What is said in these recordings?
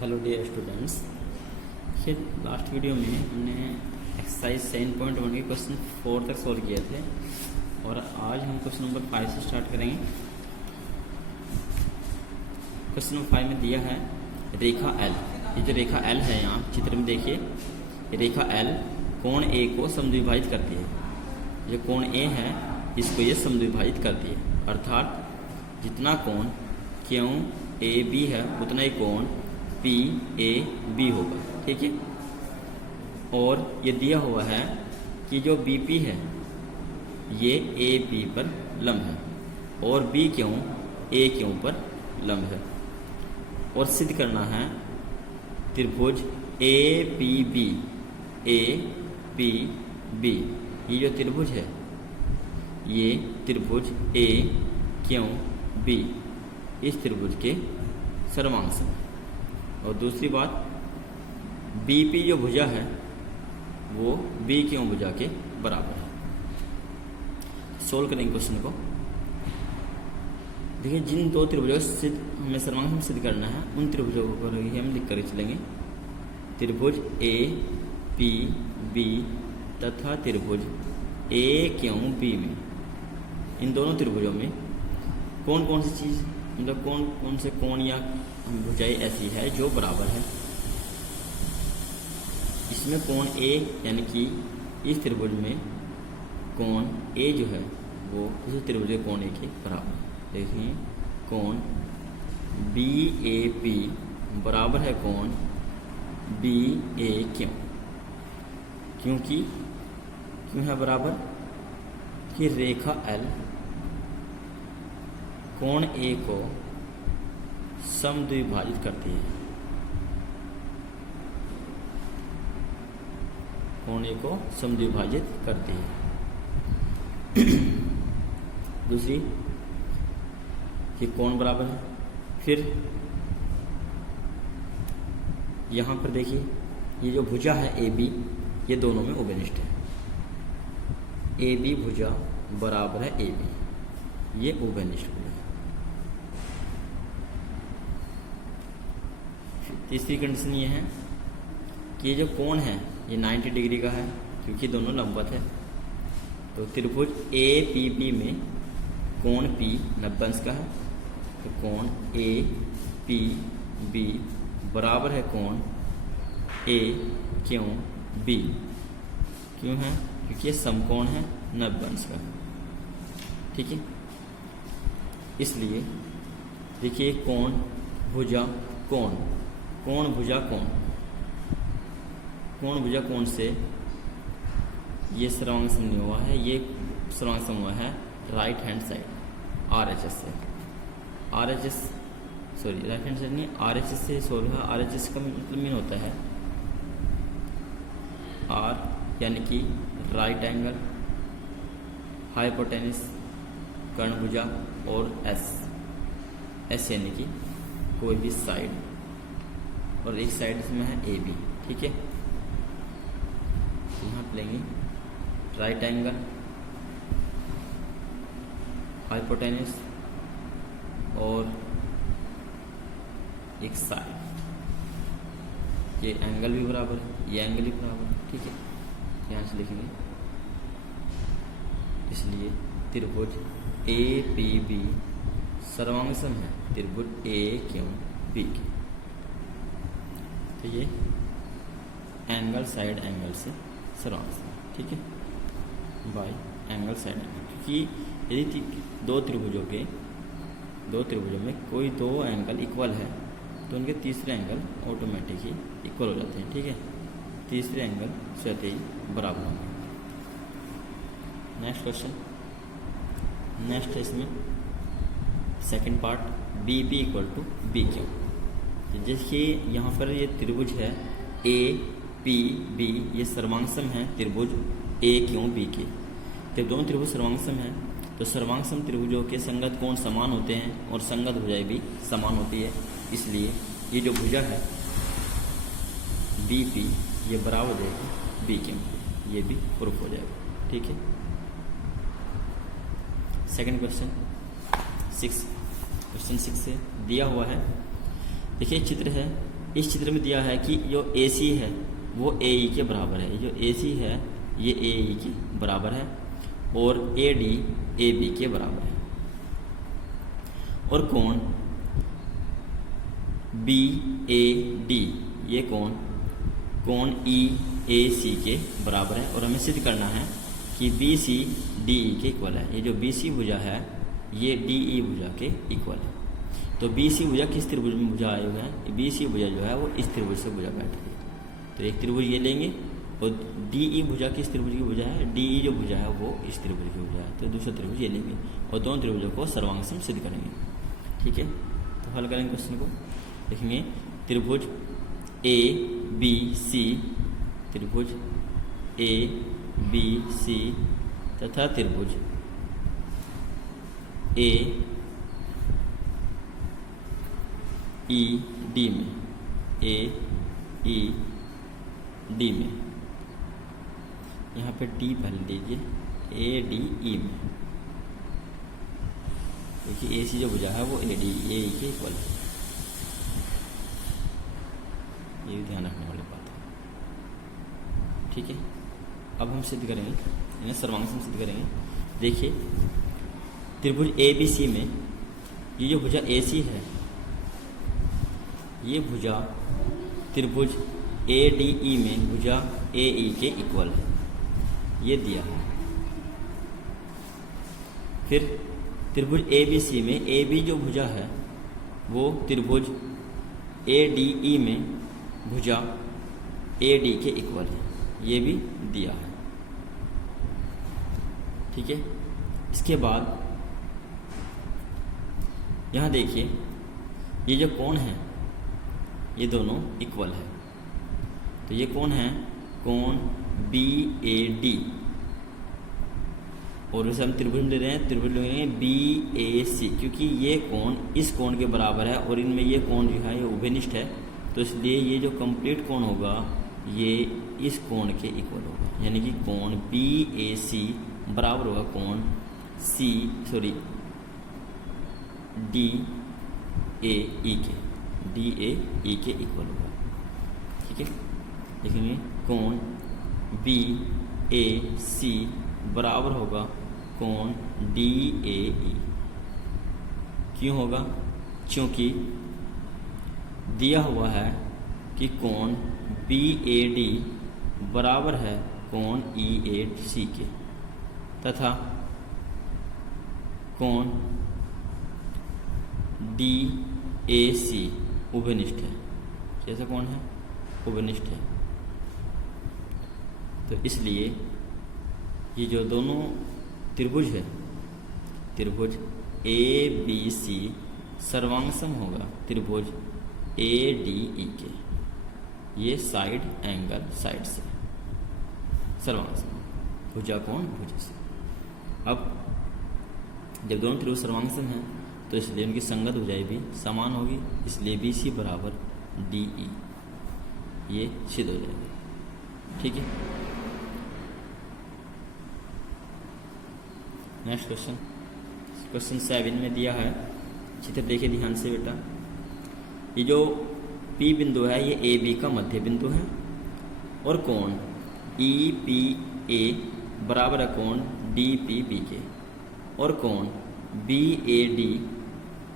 Hello dear students. ये last video में हमने एक्सरसाइज 7.1 के क्वेश्चन 4 तक सॉल्व किए थे और आज हम क्वेश्चन नंबर 5 से स्टार्ट करेंगे। क्वेश्चन नंबर 5 में दिया है रेखा एल। ये जो रेखा एल है यहाँ चित्र में देखिए, रेखा एल कोण ए को समद्विभाजित करती है। जो कोण ए है इसको ये समद्विभाजित करती है, अर्थात जितना कोण क्यू ए बी है उतना ही कोण पी ए बी होगा। ठीक है, और ये दिया हुआ है कि जो बी पी है ये ए बी पर लंब है और बी क्यू ए क्यू पर लंब है। और सिद्ध करना है त्रिभुज ए पी बी। ये जो त्रिभुज है ये त्रिभुज ए क्यू बी इस त्रिभुज के सर्वांश हैं। और दूसरी बात, बीपी जो भुजा है वो बी क्यू भुजा के बराबर है। सोल्व करेंगे क्वेश्चन को। देखिए, जिन दो त्रिभुजों से हमें सर्वांश सिद्ध करना है उन त्रिभुजों को ही हम लिख कर चलेंगे। त्रिभुज ए पी बी तथा त्रिभुज ए क्यू बी में, इन दोनों त्रिभुजों में कौन कौन सी चीज़ मतलब कौन कौन से कोण या भुजाएं ऐसी है जो बराबर है। इसमें कोण ए यानी कि इस त्रिभुज में कोण ए जो है वो इस त्रिभुज के कोण ए के बराबर है। देखिए, कोण बी ए पी बराबर है कोण बी ए क्यू। क्योंकि क्यों है बराबर कि रेखा एल कोण ए को समद्विभाजित करती है। कोण ए को समद्विभाजित करती है। दूसरी कि कोण बराबर है। फिर यहाँ पर देखिए, ये जो भुजा है ए बी ये दोनों में उभयनिष्ठ है। ए बी भुजा बराबर है ए बी, ये उभयनिष्ठ भुजा है। तीसरी कंडीशन ये है कि ये जो कोण है ये 90 डिग्री का है क्योंकि दोनों लंबवत है। तो त्रिभुज ए पी बी में कोण पी 90 अंश का है, तो कोण ए पी बी बराबर है कोण ए क्यू बी। क्यों है? क्योंकि ये समकोण है 90 अंश का। ठीक है, इसलिए देखिए कोण भुजा कोण, कोण भुजा कोण, कोण भुजा कोण से ये सर्वांग समन्वय हुआ है। ये सर्वांग समन्वय है राइट हैंड साइड RHS से। RHS sorry right hand side नहीं, RHS से सोल्व है। RHS का मतलब मीन होता है R यानी कि राइट एंगल, हाइपोटेनस कर्णभुजा और S यानी कि कोई भी साइड, और एक साइड इसमें है ए बी। ठीक है, यहाँ पे लेंगे राइट एंगल, हाइपोटेनस और एक साइड। ये एंगल भी बराबर है, ये एंगल भी बराबर है। ठीक है, यहाँ से लिखेंगे। इसलिए त्रिभुज ए पी बी सर्वांग सम है त्रिभुज ए क्यू बी के। तो ये एंगल साइड एंगल से सर्वांग सम। ठीक है, बाय एंगल साइड एंगल। क्योंकि यदि दो त्रिभुजों में कोई दो एंगल इक्वल है तो उनके तीसरे एंगल ऑटोमेटिक ही इक्वल हो जाते हैं। ठीक है, तीसरे एंगल स्वतः ही बराबर होंगे। नेक्स्ट क्वेश्चन, नेक्स्ट है इसमें second part, B P equal to B Q. देखिए यहाँ पर ये त्रिभुज है ए पी बी, ये सर्वांगसम है त्रिभुज ए क्यू बी के। जब दोनों त्रिभुज सर्वांगसम है तो सर्वांगसम त्रिभुजों के संगत कोण समान होते हैं और संगत भुजाएं भी समान होती है। इसलिए ये जो भुजा है बी पी ये बराबर हो जाएगी बी क्यू, ये भी प्रूफ हो जाएगा। ठीक है, सेकंड क्वेश्चन 6 क्वेश्चन 6 से दिया हुआ है। देखिए चित्र है इस चित्र में दिया है कि जो AC है वो AE के बराबर है। जो AC है ये AE के बराबर है और AD AB के बराबर है। और कोण BAD ये कोण EAC के बराबर है। और हमें सिद्ध करना है कि BC DE के इक्वल है। ये जो BC भुजा है ये DE भुजा के इक्वल है। तो BC भुजा किस त्रिभुज में भुजा आए हुए हैं? BC भुजा जो है वो इस त्रिभुज से भुजा बैठ रही है। तो एक त्रिभुज ये लेंगे और DE भुजा किस त्रिभुज की भुजा है? DE जो भुजा है वो इस त्रिभुज की भुजा है। तो दूसरा त्रिभुज ये लेंगे और दोनों त्रिभुजों को सर्वांग सम सिद्ध करेंगे। ठीक है, तो हल करेंगे क्वेश्चन को। देखेंगे त्रिभुज ABC, त्रिभुज ABC तथा त्रिभुज AED में यहाँ पे D पहले लीजिए, ADE में देखिए AC जो भुजा है वो AE के इक्वल है। ये भी ध्यान रखने वाली बात है। ठीक है, अब हम सिद्ध करेंगे, इन्हें सर्वांग सम सिद्ध करेंगे। देखिए त्रिभुज ABC में ये जो भुजा AC है ये भुजा त्रिभुज ADE में भुजा AE के इक्वल है, ये दिया है। फिर त्रिभुज ABC में AB जो भुजा है वो त्रिभुज ADE में भुजा AD के इक्वल है, ये भी दिया है। ठीक है, इसके बाद यहाँ देखिए ये जो कोण है ये दोनों इक्वल है। तो ये कौन है? कोण BAD और उसे हम त्रिभुज ले रहे हैं, त्रिभुज लेंगे BAC, क्योंकि ये कोण इस कोण के बराबर है और इनमें ये कोण जो है ये उभयनिष्ठ है। तो इसलिए ये जो कंप्लीट कोण होगा ये इस कोण के इक्वल होगा, यानी कि कोण BAC बराबर होगा कोण DAE के इक्वल होगा। ठीक है, देखेंगे कोण BAC बराबर होगा कोण DAE। क्यों होगा? क्योंकि दिया हुआ है कि कोण BAD बराबर है कोण EAC के तथा कोण DAC उभयनिष्ठ है। कैसा कोण है? उभयनिष्ठ है। तो इसलिए ये जो दोनों त्रिभुज है, त्रिभुज ABC सर्वांग सम होगा त्रिभुज ADE के। ये साइड एंगल साइड से सर्वांग सम, भुजा कोण भुजा से। अब जब दोनों त्रिभुज सर्वांग सम हैं तो इसलिए उनकी संगत भुजाएं भी समान होगी, इसलिए BC बराबर DE ये सिद्ध हो जाएगा। ठीक है, नेक्स्ट क्वेश्चन, क्वेश्चन 7 में दिया है, चित्र देखिए ध्यान से बेटा। ये जो P बिंदु है ये AB का मध्य बिंदु है और कोण EPA बराबर है कोण DPB के और कोण BAD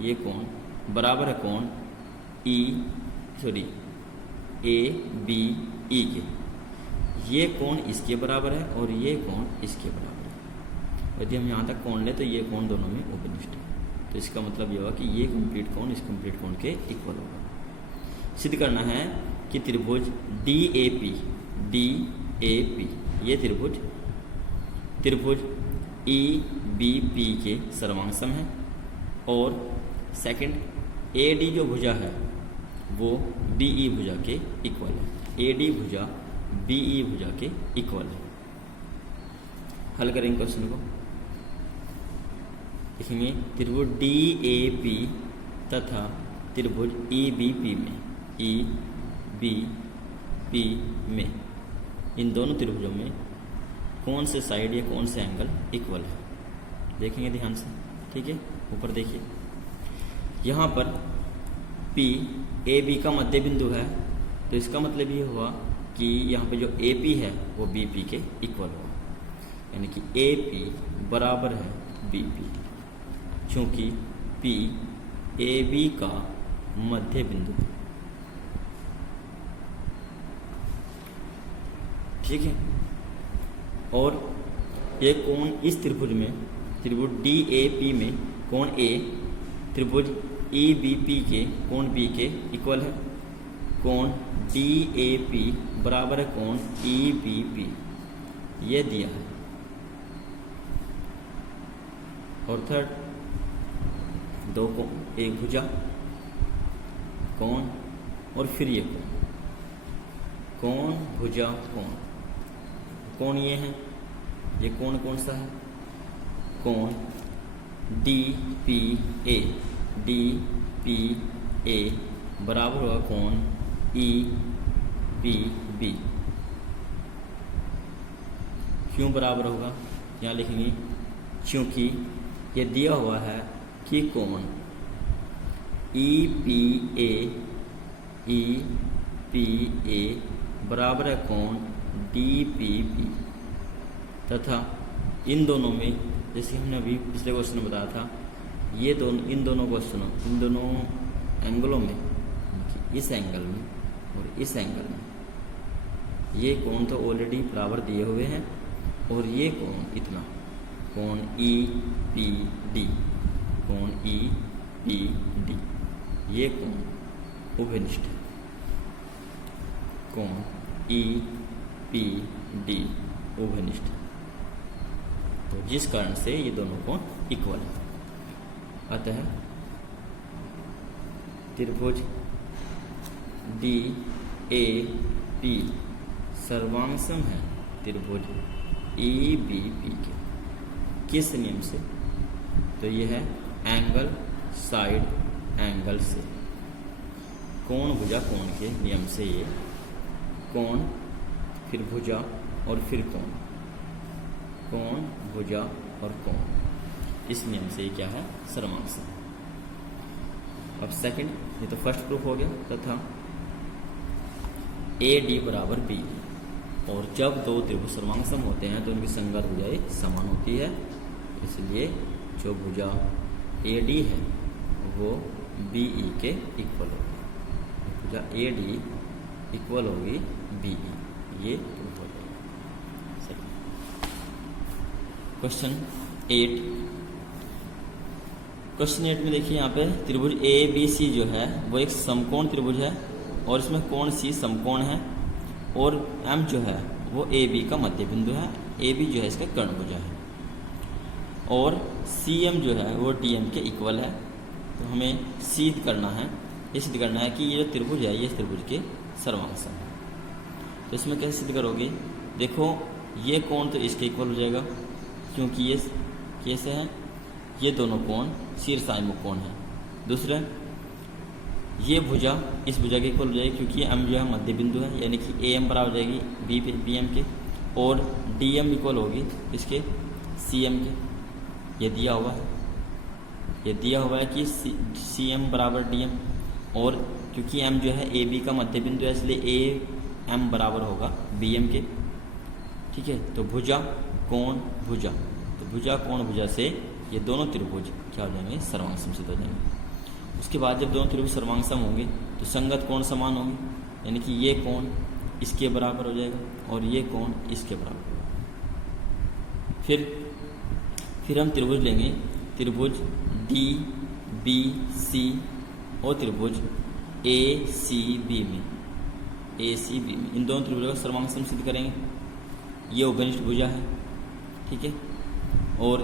ये कोण बराबर है कोण ABE के। ये कोण इसके बराबर है और ये कोण इसके बराबर है। यदि हम यहाँ तक कोण ले तो ये कोण दोनों में उपनिष्ठ है। तो इसका मतलब ये होगा कि ये कंप्लीट कोण इस कंप्लीट कोण के इक्वल होगा। सिद्ध करना है कि त्रिभुज DAP ये त्रिभुज EBP के सर्वांग सम है और सेकंड AD जो भुजा है वो BE भुजा के इक्वल है। AD भुजा BE भुजा के इक्वल है। हल करेंगे क्वेश्चन को। देखेंगे त्रिभुज DAP तथा त्रिभुज EBP में इन दोनों त्रिभुजों में कौन से साइड या कौन से एंगल इक्वल है। देखेंगे ध्यान से। ठीक है, ऊपर देखिए, यहाँ पर पी ए बी का मध्य बिंदु है, तो इसका मतलब ये हुआ कि यहाँ पे जो ए पी है वो बी पी के इक्वल होगा, यानी कि ए पी बराबर है बी पी, चूँकि पी ए बी का मध्य बिंदु है। ठीक है। और ये कोण इस त्रिभुज में, त्रिभुज डी ए पी में कोण ए त्रिभुज ई बी पी के कोण बी के इक्वल है। कोण डी ए पी बराबर है कोण ई बी पी, ये दिया है। और थर्ड, दो कोण, एक भुजा, कोण और फिर ये कोण, भुजा, कोण। कोण ये है, ये कोण कौन सा है? कोण D P A, D P A बराबर होगा कोण ई बी बी। क्यों बराबर होगा? यहाँ लिखेंगे क्योंकि ये दिया हुआ है कि कोण ई पी ए बराबर है कोण डी पी पी, तथा इन दोनों में, जैसे हमने अभी पिछले क्वेश्चन में बताया था, ये दोनों, इन दोनों क्वेश्चनों, इन दोनों एंगलों में, इस एंगल में और इस एंगल में, ये कोण तो ऑलरेडी बराबर दिए हुए हैं, और ये कोण इतना, कोण ई पी डी, कोण ई पी डी, ये कोण उभयनिष्ठ है। कोण ई पी डी उभयनिष्ठ, तो जिस कारण से ये दोनों कोण इक्वल है। अतः त्रिभुज डी ए पी सर्वांगसम है त्रिभुज ई बी पी के। किस नियम से? तो ये है एंगल साइड एंगल से, कोण भुजा कोण के नियम से। ये कोण फिर भुजा और फिर कोण, कोण भुजा और कोण, इस नियम से क्या है? सर्वांगसम। अब सेकंड, ये तो फर्स्ट प्रूफ हो गया। तथा ए डी बराबर बी, और जब दो त्रिभुज सर्वांगसम होते हैं तो उनकी संगत भुजाएं समान होती है, इसलिए जो भुजा ए डी है वो बी ई के इक्वल होगी। भुजा ए डी इक्वल होगी बी ई, ये प्रूफ हो जाएगा। क्वेश्चन 8, क्वेश्चन 8 में देखिए यहाँ पे त्रिभुज ए बी सी जो है वो एक समकोण त्रिभुज है, और इसमें कोण सी समकोण है, और एम जो है वो ए बी का मध्य बिंदु है, ए बी जो है इसका कर्ण भुजा है, और सी एम जो है वो डी एम के इक्वल है। तो हमें सिद्ध करना है, ये सिद्ध करना है कि ये जो त्रिभुज है ये त्रिभुज के सर्वांगसम है। तो इसमें कैसे सिद्ध करोगे? देखो ये कोण तो इसके इक्वल हो जाएगा, क्योंकि ये कैसे है, ये दोनों कोण शीर्षाभिमुख कोण है। दूसरा, ये भुजा इस भुजा के इक्वल हो जाएगी, क्योंकि एम जो है मध्य बिंदु है, यानी कि ए एम बराबर हो जाएगी बी एम के, और डी एम इक्वल होगी इसके सी एम के। ये दिया हुआ है, ये दिया हुआ है कि सी एम बराबर डी एम, और क्योंकि एम जो है ए बी का मध्य बिंदु है, इसलिए ए एम बराबर होगा बी एम के। ठीक है। तो भुजा कोण भुजा, तो भुजा कोण भुजा से ये दोनों त्रिभुज क्या हो जाएंगे? सर्वांगसम सिद्ध हो जाएंगे। उसके बाद जब दोनों त्रिभुज सर्वांगसम होंगे तो संगत कोण समान होंगे, यानी कि ये कोण इसके बराबर हो जाएगा और ये कोण इसके बराबर होगा। फिर हम त्रिभुज लेंगे, त्रिभुज डी बी सी और त्रिभुज ए सी बी में, इन दोनों त्रिभुजों का सर्वांगसम सिद्ध करेंगे। ये उभयनिष्ठ भुजा है, ठीक है, और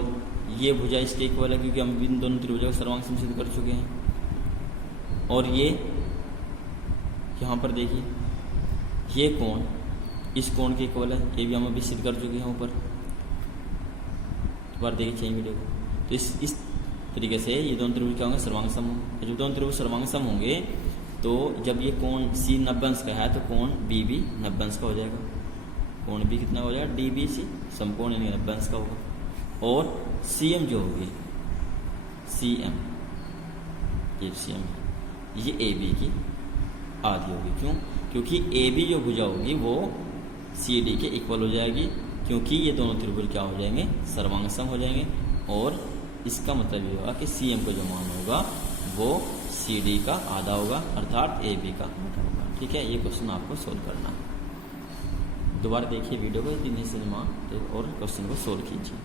ये भुजा इसके इक्वल है, क्योंकि हम इन दोनों त्रिभुजों का सर्वांगसम सिद्ध कर चुके हैं। और ये यहाँ पर देखिए, ये कोण इस कोण के इक्वल है, ये भी हम अभी सिद्ध कर चुके हैं ऊपर। बार देखिए चाहिए वीडियो को। तो इस तरीके से ये दोनों त्रिभुज क्या होंगे? सर्वांगसम होंगे। जब दोनों त्रिभुज सर्वांगसम होंगे तो जब ये कोण सी 90 अंश का है तो कोण बी भी 90 अंश का हो जाएगा। कोण बी कितना हो जाएगा? डी बी सी समकोण यानी 90 अंश का होगा। और सी एम जो होगी, सी एम, ये सी एम ये ए बी की आधी होगी। क्यों? क्योंकि ए बी जो भुजा होगी वो सी डी के इक्वल हो जाएगी, क्योंकि ये दोनों त्रिभुज क्या हो जाएंगे, सर्वांग सम हो जाएंगे। और इसका मतलब ये होगा कि सी एम का जो मान होगा वो सी डी का आधा होगा, अर्थात ए बी का आधा होगा। ठीक है, ये क्वेश्चन आपको सोल्व करना है। दोबारा देखिए वीडियो को, 3 से और क्वेश्चन को सोल्व कीजिए।